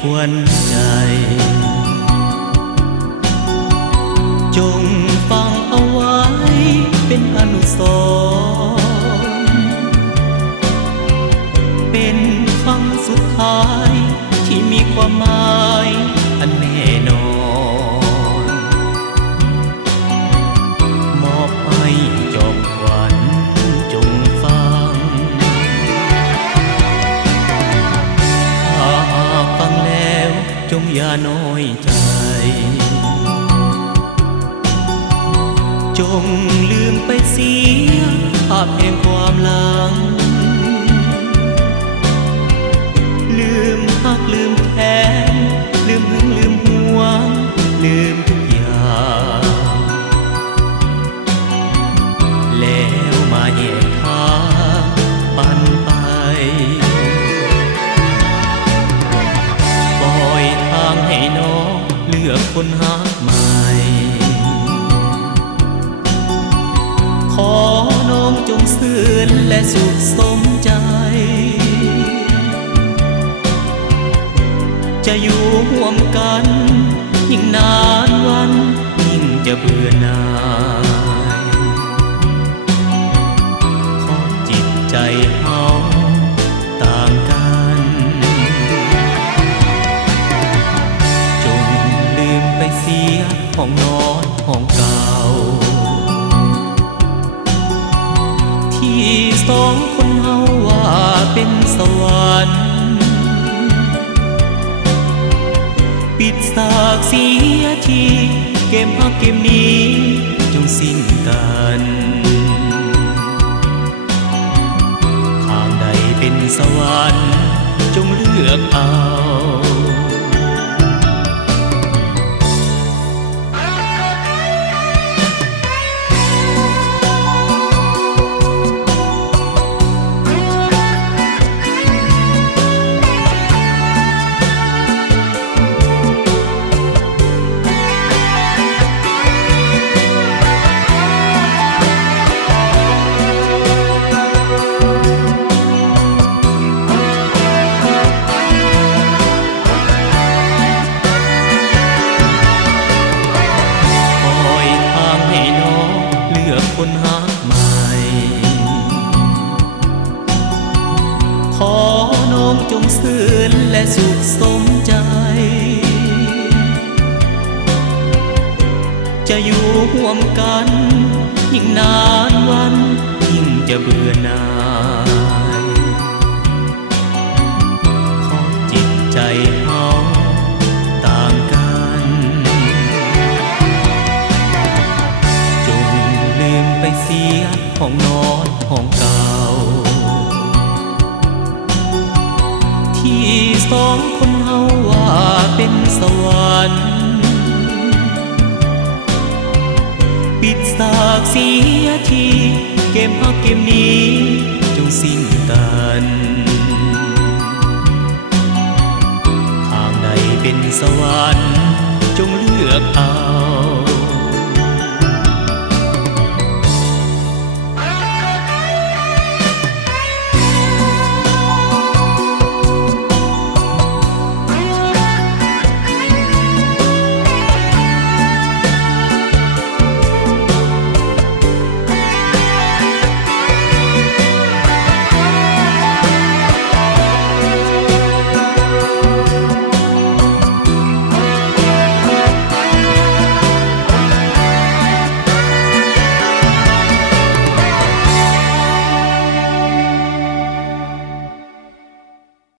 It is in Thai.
ขวัญใจจงฟังเอาไว้เป็นอนุสรณ์เป็นครั้งสุดท้ายที่มีความหมายอันแน่นอนมอบให้จอมขวัญจงฟังถ้าหากฟังแล้วจงอย่าน้อยใจจงลืมไปเสียภาพแห่งความหลังลืมหักลืมแค้นลืมหึงลืมหวงลืมทุกอย่างแล้วมาแยกทางปันไปปล่อยทางให้น้องเลือกคนหาใหม่ขอน้องจงซื่นและสุขสมใจจะอยู่ร่วมกันยิ่งนานวันยิ่งจะเบื่อหน่ายของจิตใจเฮาต่างกันจงลืมไปเสียห้องนอนห้องเก่าที่สองคนเฮาว่าเป็นสวรรค์ปิดสากเสียทีเกมฮักเกมนี้จงสิ้นกันทางใดเป็นสวรรค์จงเลือกเอาคนหาใหม่ขอน้องจงซื่นและสุขสมใจจะอยู่ร่วมกันยิ่งนานวันยิ่งจะเบื่อหน่ายของจิตใจเฮาต่างกันไปเสียห้องนอนห้องเก่าที่สองคนเฮาว่าเป็นสวรรค์ปิดสากเสียทีเกมฮักเกมนี้จงสิ้นกันทางใดเป็นสวรรค์จงเลือกเอา